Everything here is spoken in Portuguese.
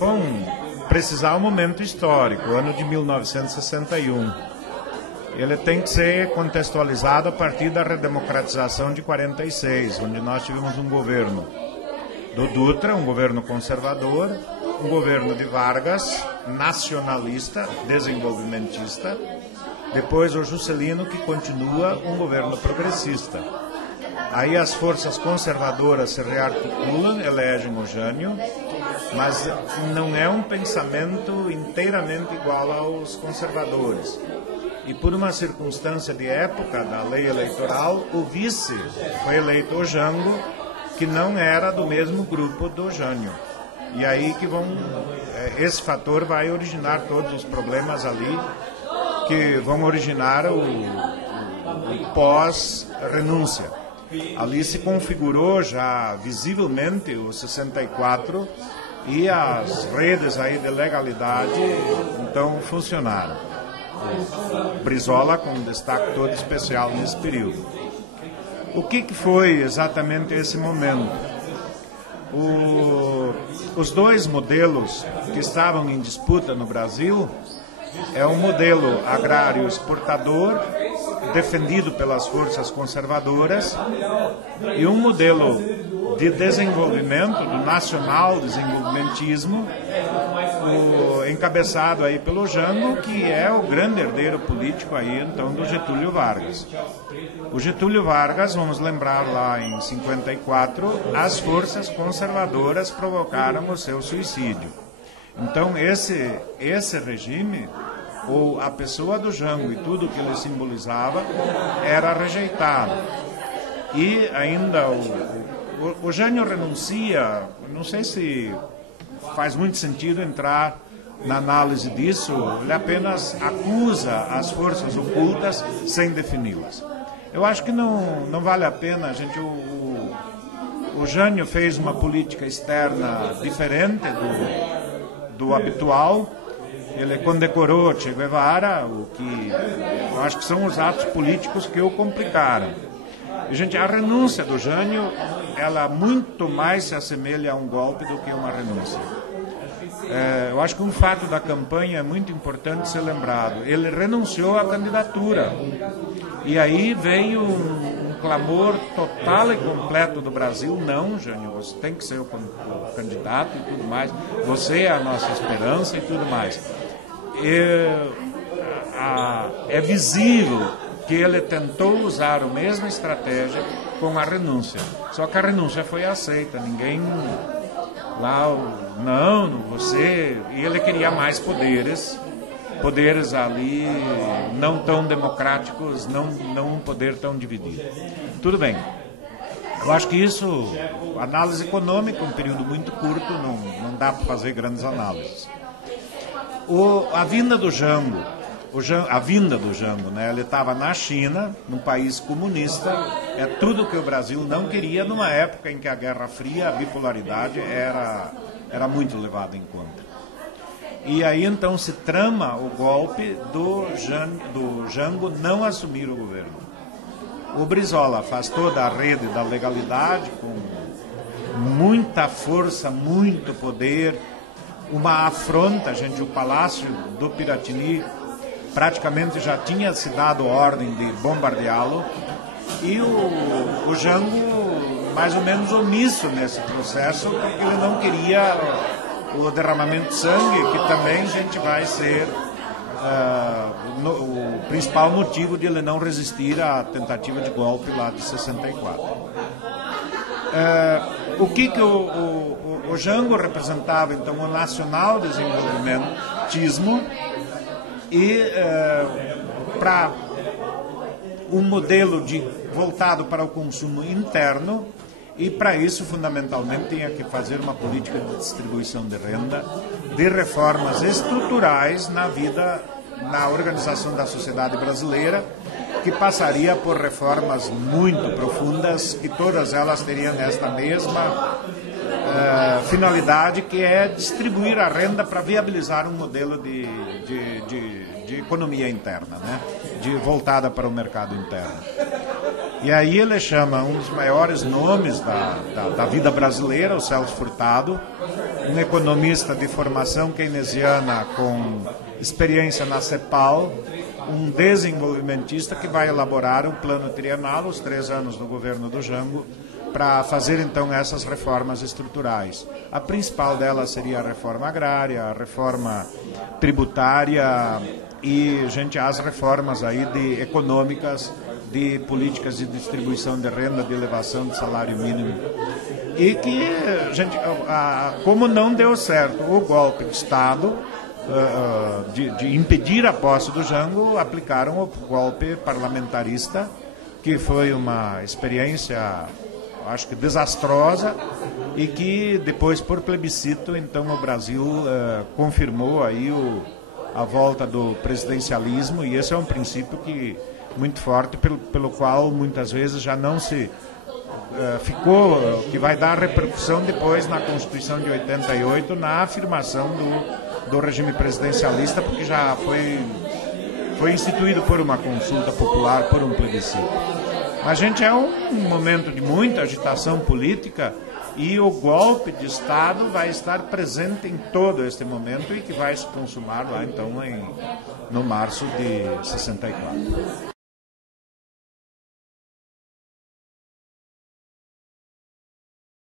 Bom, precisar um momento histórico, ano de 1961. Ele tem que ser contextualizado a partir da redemocratização de 46, onde nós tivemos um governo do Dutra, um governo conservador, um governo de Vargas, nacionalista, desenvolvimentista, depois o Juscelino, que continua um governo progressista. Aí as forças conservadoras se rearticulam, elegem o Jânio, mas não é um pensamento inteiramente igual aos conservadores. E por uma circunstância de época da lei eleitoral, o vice foi eleito o Jango, que não era do mesmo grupo do Jânio. E aí que esse fator vai originar todos os problemas ali, que vão originar o pós-renúncia. Ali se configurou já visivelmente o 64 e as redes aí de legalidade então funcionaram. Brizola com um destaque todo especial nesse período. O que foi exatamente esse momento? Os dois modelos que estavam em disputa no Brasil é um modelo agrário exportador, defendido pelas forças conservadoras, e um modelo de desenvolvimento, do nacional desenvolvimentismo, encabeçado aí pelo Jango, que é o grande herdeiro político aí, então, do Getúlio Vargas. O Getúlio Vargas, vamos lembrar lá em 54, as forças conservadoras provocaram o seu suicídio. Então, esse regime, ou a pessoa do Jango e tudo que ele simbolizava, era rejeitado. E ainda o Jânio renuncia, não sei se faz muito sentido entrar na análise disso, ele apenas acusa as forças ocultas sem defini-las. Eu acho que não vale a pena, o Jânio fez uma política externa diferente do habitual. Ele condecorou Che Guevara, o que eu acho que são os atos políticos que o complicaram. E, a renúncia do Jânio, ela muito mais se assemelha a um golpe do que uma renúncia. Eu acho que um fato da campanha é muito importante ser lembrado. Ele renunciou à candidatura. E aí veio um clamor total e completo do Brasil: não, Jânio, você tem que ser o candidato e tudo mais. Você é a nossa esperança e tudo mais. É visível que ele tentou usar a mesma estratégia com a renúncia. Só que a renúncia foi aceita. Ninguém lá, não, você... E ele queria mais poderes ali não tão democráticos, não um poder tão dividido. Tudo bem. Eu acho que isso, análise econômica, um período muito curto, não dá para fazer grandes análises. A vinda do Jango, né? Ele estava na China, num país comunista, é tudo que o Brasil não queria, numa época em que a Guerra Fria, a bipolaridade era muito levada em conta. E aí então se trama o golpe do Jango não assumir o governo. O Brizola faz toda a rede da legalidade, com muita força, muito poder, uma afronta, o Palácio do Piratini praticamente já tinha se dado ordem de bombardeá-lo, e o Jango mais ou menos omisso nesse processo, porque ele não queria o derramamento de sangue, que também vai ser o principal motivo de ele não resistir à tentativa de golpe lá de 64. O que o Jango representava, então, o nacional desenvolvimentismo, e para um modelo voltado para o consumo interno, e para isso fundamentalmente tinha que fazer uma política de distribuição de renda, de reformas estruturais na organização da sociedade brasileira, que passaria por reformas muito profundas, que todas elas teriam esta mesma finalidade, que é distribuir a renda para viabilizar um modelo de economia interna, né? Voltada para o mercado interno. E aí ele chama um dos maiores nomes da vida brasileira, o Celso Furtado, um economista de formação keynesiana com experiência na CEPAL, um desenvolvimentista que vai elaborar um plano trienal, os 3 anos do governo do Jango, para fazer então essas reformas estruturais. A principal delas seria a reforma agrária, a reforma tributária e, gente, as reformas aí econômicas, de políticas de distribuição de renda, de elevação do salário mínimo. E que, gente, como não deu certo o golpe de Estado, de impedir a posse do Jango, aplicaram o golpe parlamentarista, que foi uma experiência, acho que desastrosa, e que depois, por plebiscito, então o Brasil confirmou aí a volta do presidencialismo, e esse é um princípio muito forte, pelo qual muitas vezes já não se ficou, que vai dar repercussão depois na Constituição de 88, na afirmação do regime presidencialista, porque já foi instituído por uma consulta popular, por um plebiscito. Mas, gente, é um momento de muita agitação política, e o golpe de Estado vai estar presente em todo este momento e que vai se consumar lá, então, no março de 64.